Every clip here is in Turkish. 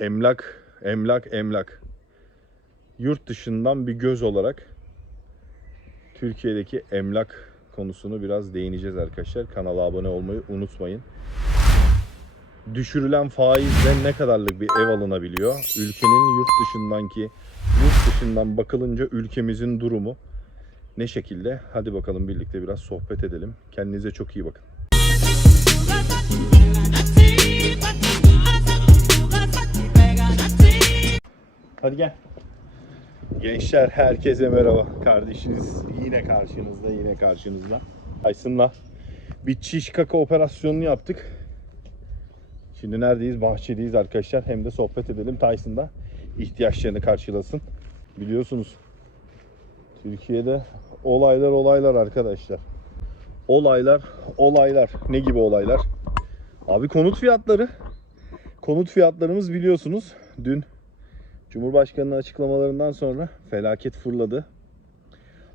Emlak, emlak, emlak. Yurt dışından bir göz olarak Türkiye'deki emlak konusunu biraz değineceğiz arkadaşlar. Kanala abone olmayı unutmayın. Düşürülen faizle ne kadarlık bir ev alınabiliyor? Ülkenin yurt dışındanki yurt dışından bakılınca ülkemizin durumu ne şekilde? Hadi bakalım birlikte biraz sohbet edelim. Kendinize çok iyi bakın. Hadi gel. Gençler herkese merhaba. Kardeşiniz yine karşınızda, yine karşınızda. Aysun'la bir çiş kaka operasyonunu yaptık. Şimdi neredeyiz? Bahçedeyiz arkadaşlar. Hem de sohbet edelim. Tyson ihtiyaçlarını karşılasın. Biliyorsunuz Türkiye'de olaylar olaylar arkadaşlar. Olaylar olaylar. Ne gibi olaylar? Abi konut fiyatları. Konut fiyatlarımız biliyorsunuz dün Cumhurbaşkanı'nın açıklamalarından sonra felaket fırladı.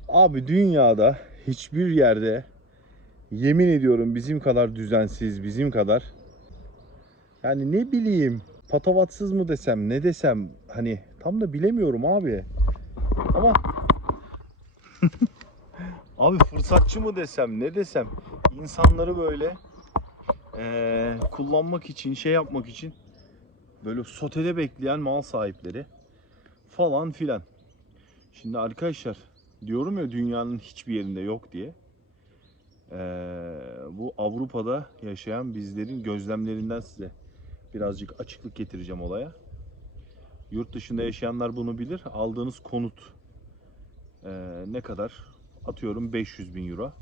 Abi dünyada hiçbir yerde yemin ediyorum bizim kadar düzensiz, bizim kadar yani ne bileyim patavatsız mı desem ne desem hani tam da bilemiyorum abi. Ama abi fırsatçı mı desem ne desem insanları böyle eee, kullanmak için şey yapmak için böyle sotede bekleyen mal sahipleri falan filan. Şimdi arkadaşlar diyorum ya dünyanın hiçbir yerinde yok diye. Ee, bu Avrupa'da yaşayan bizlerin gözlemlerinden size birazcık açıklık getireceğim olaya. Yurt dışında yaşayanlar bunu bilir. Aldığınız konut ee, ne kadar? Atıyorum 500 bin euro.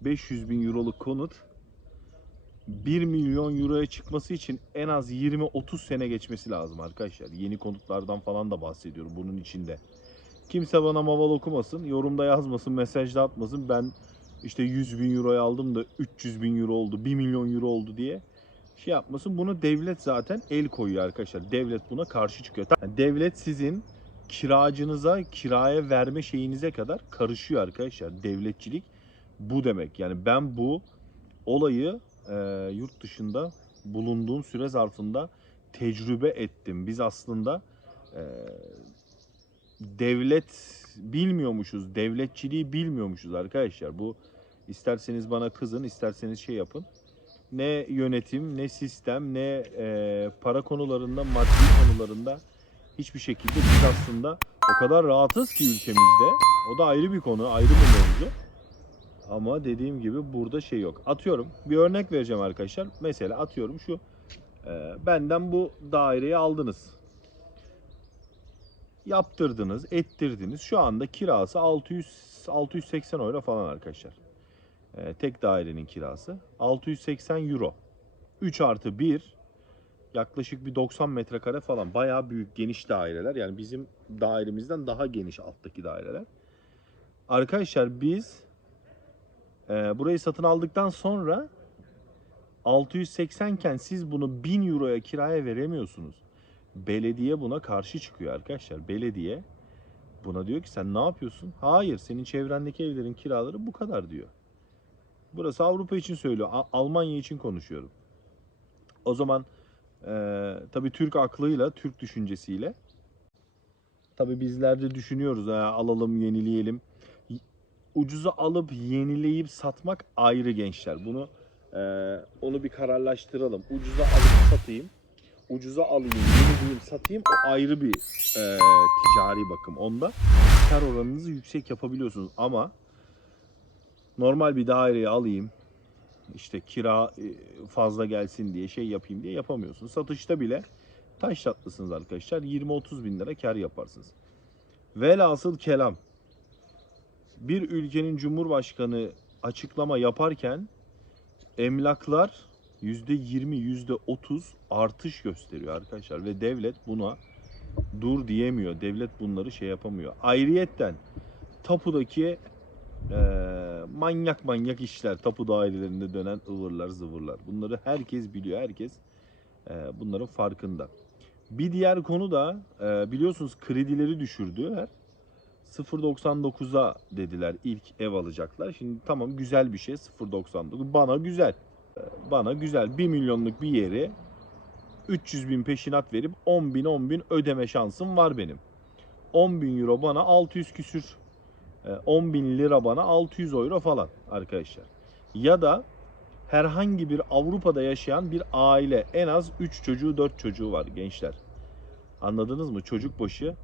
500 bin euroluk konut 1 milyon euroya çıkması için en az 20-30 sene geçmesi lazım arkadaşlar. Yeni konutlardan falan da bahsediyorum bunun içinde. Kimse bana maval okumasın, yorumda yazmasın, mesajda atmasın. Ben işte 100 bin euroya aldım da 300 bin euro oldu, 1 milyon euro oldu diye şey yapmasın. Bunu devlet zaten el koyuyor arkadaşlar. Devlet buna karşı çıkıyor. Yani devlet sizin kiracınıza, kiraya verme şeyinize kadar karışıyor arkadaşlar. Devletçilik bu demek. Yani ben bu olayı e, yurt dışında bulunduğum süre zarfında tecrübe ettim. Biz aslında e, devlet bilmiyormuşuz, devletçiliği bilmiyormuşuz arkadaşlar. Bu isterseniz bana kızın, isterseniz şey yapın. Ne yönetim, ne sistem, ne e, para konularında, maddi konularında hiçbir şekilde biz aslında o kadar rahatız ki ülkemizde. O da ayrı bir konu, ayrı bir mevzu. Ama dediğim gibi burada şey yok. Atıyorum bir örnek vereceğim arkadaşlar. Mesela atıyorum şu e, benden bu daireyi aldınız. Yaptırdınız, ettirdiniz. Şu anda kirası 600 680 euro falan arkadaşlar. E, tek dairenin kirası 680 euro. 3 artı 1 yaklaşık bir 90 metrekare falan. Bayağı büyük geniş daireler. Yani bizim dairemizden daha geniş alttaki daireler. Arkadaşlar biz ee, burayı satın aldıktan sonra 680 iken siz bunu 1000 euroya kiraya veremiyorsunuz. Belediye buna karşı çıkıyor arkadaşlar. Belediye buna diyor ki sen ne yapıyorsun? Hayır senin çevrendeki evlerin kiraları bu kadar diyor. Burası Avrupa için söylüyor. Almanya için konuşuyorum. O zaman e, tabii Türk aklıyla, Türk düşüncesiyle tabii bizler de düşünüyoruz. Ha, alalım, yenileyelim ucuza alıp yenileyip satmak ayrı gençler. Bunu e, onu bir kararlaştıralım. Ucuza alıp satayım, ucuza alayım, yenileyim, satayım o ayrı bir e, ticari bakım. Onda kar oranınızı yüksek yapabiliyorsunuz ama normal bir daireyi alayım, işte kira e, fazla gelsin diye şey yapayım diye yapamıyorsunuz. Satışta bile taş tatlısınız arkadaşlar. 20-30 bin lira kar yaparsınız. Velhasıl kelam bir ülkenin cumhurbaşkanı açıklama yaparken emlaklar %20, %30 artış gösteriyor arkadaşlar ve devlet buna dur diyemiyor. Devlet bunları şey yapamıyor. Ayrıyetten tapudaki e, manyak manyak işler, tapu dairelerinde dönen ıvırlar zıvırlar. Bunları herkes biliyor, herkes e, bunların farkında. Bir diğer konu da e, biliyorsunuz kredileri düşürdüler. 0.99'a dediler ilk ev alacaklar. Şimdi tamam güzel bir şey 0.99. Bana güzel. Ee, Bana güzel. 1 milyonluk bir yeri 300 bin peşinat verip 10 bin 10 bin ödeme şansım var benim. 10 bin euro bana 600 küsür. e, 10 bin lira bana 600 euro falan arkadaşlar. Ya da herhangi bir Avrupa'da yaşayan bir aile en az 3 çocuğu 4 çocuğu var gençler. Anladınız mı? Çocuk başı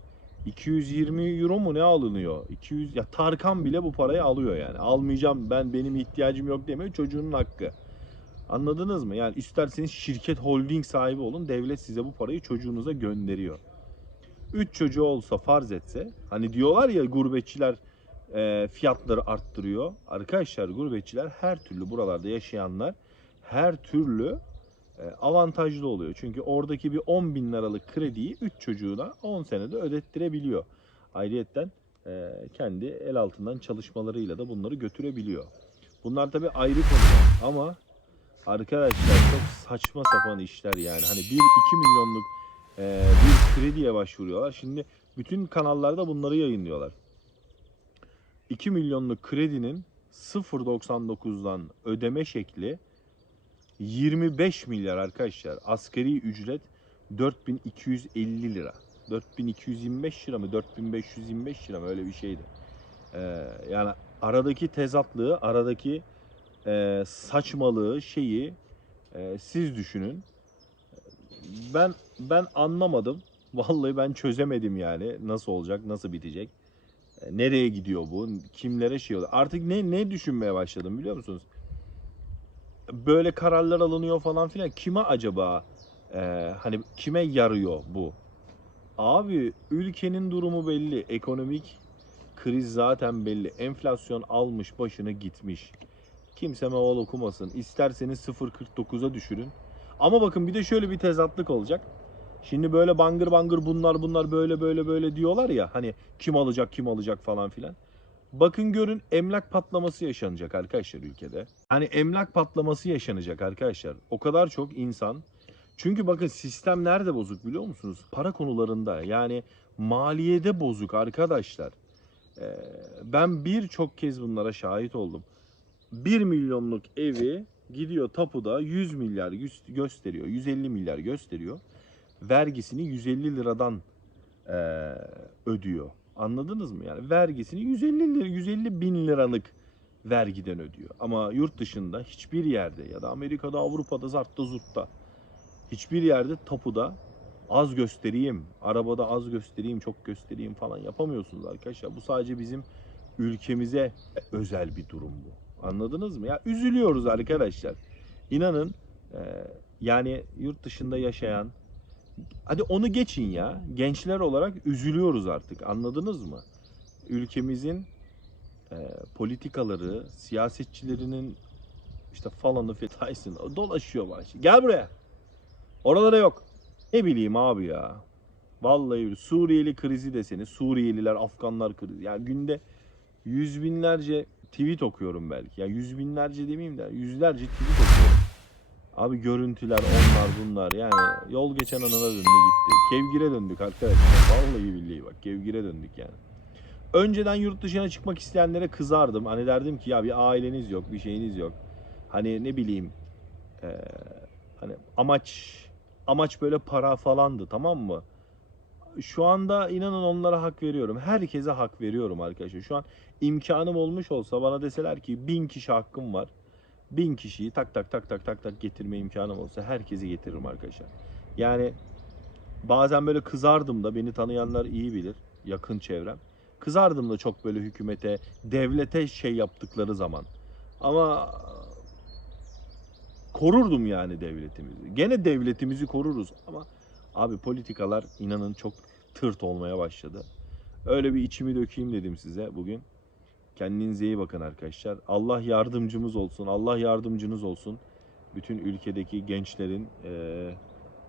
220 euro mu ne alınıyor? 200 ya Tarkan bile bu parayı alıyor yani. Almayacağım ben benim ihtiyacım yok demiyor. Çocuğunun hakkı. Anladınız mı? Yani isterseniz şirket holding sahibi olun. Devlet size bu parayı çocuğunuza gönderiyor. 3 çocuğu olsa farz etse hani diyorlar ya gurbetçiler e, fiyatları arttırıyor. Arkadaşlar gurbetçiler her türlü buralarda yaşayanlar her türlü avantajlı oluyor. Çünkü oradaki bir 10 bin liralık krediyi 3 çocuğuna 10 senede ödettirebiliyor. Ayrıyetten e, kendi el altından çalışmalarıyla da bunları götürebiliyor. Bunlar tabi ayrı konular ama arkadaşlar çok saçma sapan işler yani. Hani 1-2 milyonluk e, bir krediye başvuruyorlar. Şimdi bütün kanallarda bunları yayınlıyorlar. 2 milyonluk kredinin 0.99'dan ödeme şekli 25 milyar arkadaşlar. Asgari ücret 4250 lira. 4225 lira mı 4525 lira mı öyle bir şeydi. Ee, yani aradaki tezatlığı, aradaki e, saçmalığı şeyi e, siz düşünün. Ben ben anlamadım. Vallahi ben çözemedim yani nasıl olacak, nasıl bitecek. E, Nereye gidiyor bu? Kimlere şey oluyor? Artık ne ne düşünmeye başladım biliyor musunuz? Böyle kararlar alınıyor falan filan. Kime acaba e, hani kime yarıyor bu? Abi ülkenin durumu belli. Ekonomik kriz zaten belli. Enflasyon almış başını gitmiş. Kimse meval okumasın. İsterseniz 0.49'a düşürün. Ama bakın bir de şöyle bir tezatlık olacak. Şimdi böyle bangır bangır bunlar bunlar böyle böyle böyle diyorlar ya hani kim alacak kim alacak falan filan. Bakın görün emlak patlaması yaşanacak arkadaşlar ülkede. Hani emlak patlaması yaşanacak arkadaşlar. O kadar çok insan. Çünkü bakın sistem nerede bozuk biliyor musunuz? Para konularında yani maliyede bozuk arkadaşlar. Ee, ben birçok kez bunlara şahit oldum. 1 milyonluk evi gidiyor tapuda 100 milyar gösteriyor. 150 milyar gösteriyor. Vergisini 150 liradan eee, ödüyor. Anladınız mı? Yani vergisini 150 lira, 150 bin liralık vergiden ödüyor. Ama yurt dışında hiçbir yerde ya da Amerika'da, Avrupa'da, Zart'ta, Zurt'ta hiçbir yerde tapuda az göstereyim, arabada az göstereyim, çok göstereyim falan yapamıyorsunuz arkadaşlar. Bu sadece bizim ülkemize özel bir durum bu. Anladınız mı? Ya üzülüyoruz arkadaşlar. İnanın yani yurt dışında yaşayan hadi onu geçin ya. Gençler olarak üzülüyoruz artık. Anladınız mı? Ülkemizin e, politikaları, siyasetçilerinin işte falanı fetaysın dolaşıyor başı. Gel buraya. Oralara yok. Ne bileyim abi ya. Vallahi. Suriyeli krizi deseniz Suriyeliler, Afganlar krizi. Yani günde yüz binlerce tweet okuyorum belki. Ya yüz binlerce demeyeyim de yüzlerce tweet okuyorum. Abi görüntüler onlar bunlar yani yol geçen anına döndü gitti. Kevgire döndük arkadaşlar. Vallahi billahi bak kevgire döndük yani. Önceden yurt dışına çıkmak isteyenlere kızardım. Hani derdim ki ya bir aileniz yok, bir şeyiniz yok. Hani ne bileyim eee, hani amaç amaç böyle para falandı tamam mı? Şu anda inanın onlara hak veriyorum. Herkese hak veriyorum arkadaşlar. Şu an imkanım olmuş olsa bana deseler ki bin kişi hakkım var. Bin kişiyi tak tak tak tak tak tak getirme imkanım olsa herkesi getiririm arkadaşlar. Yani bazen böyle kızardım da beni tanıyanlar iyi bilir. Yakın çevrem. Kızardım da çok böyle hükümete, devlete şey yaptıkları zaman. Ama korurdum yani devletimizi. Gene devletimizi koruruz ama abi politikalar inanın çok tırt olmaya başladı. Öyle bir içimi dökeyim dedim size bugün. Kendinize iyi bakın arkadaşlar. Allah yardımcımız olsun. Allah yardımcınız olsun. Bütün ülkedeki gençlerin, eee,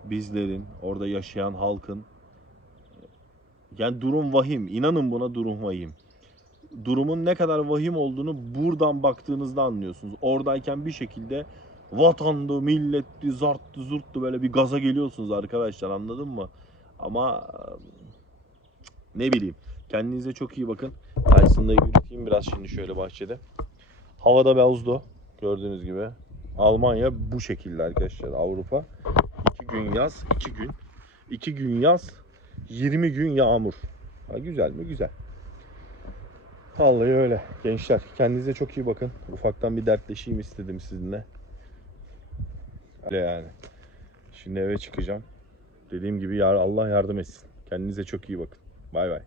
bizlerin, orada yaşayan halkın. Yani durum vahim. İnanın buna durum vahim. Durumun ne kadar vahim olduğunu buradan baktığınızda anlıyorsunuz. Oradayken bir şekilde vatandı, milletti, zarttı, zurttu böyle bir gaza geliyorsunuz arkadaşlar anladın mı? Ama cık, ne bileyim. Kendinize çok iyi bakın. Tyson'da yürüteyim biraz şimdi şöyle bahçede. Havada bozdu gördüğünüz gibi. Almanya bu şekilde arkadaşlar Avrupa. İki gün yaz, 2 gün. 2 gün yaz, 20 gün yağmur. Ha, güzel mi? Güzel. Vallahi öyle. Gençler kendinize çok iyi bakın. Ufaktan bir dertleşeyim istedim sizinle. Öyle yani. Şimdi eve çıkacağım. Dediğim gibi yar Allah yardım etsin. Kendinize çok iyi bakın. Bay bay.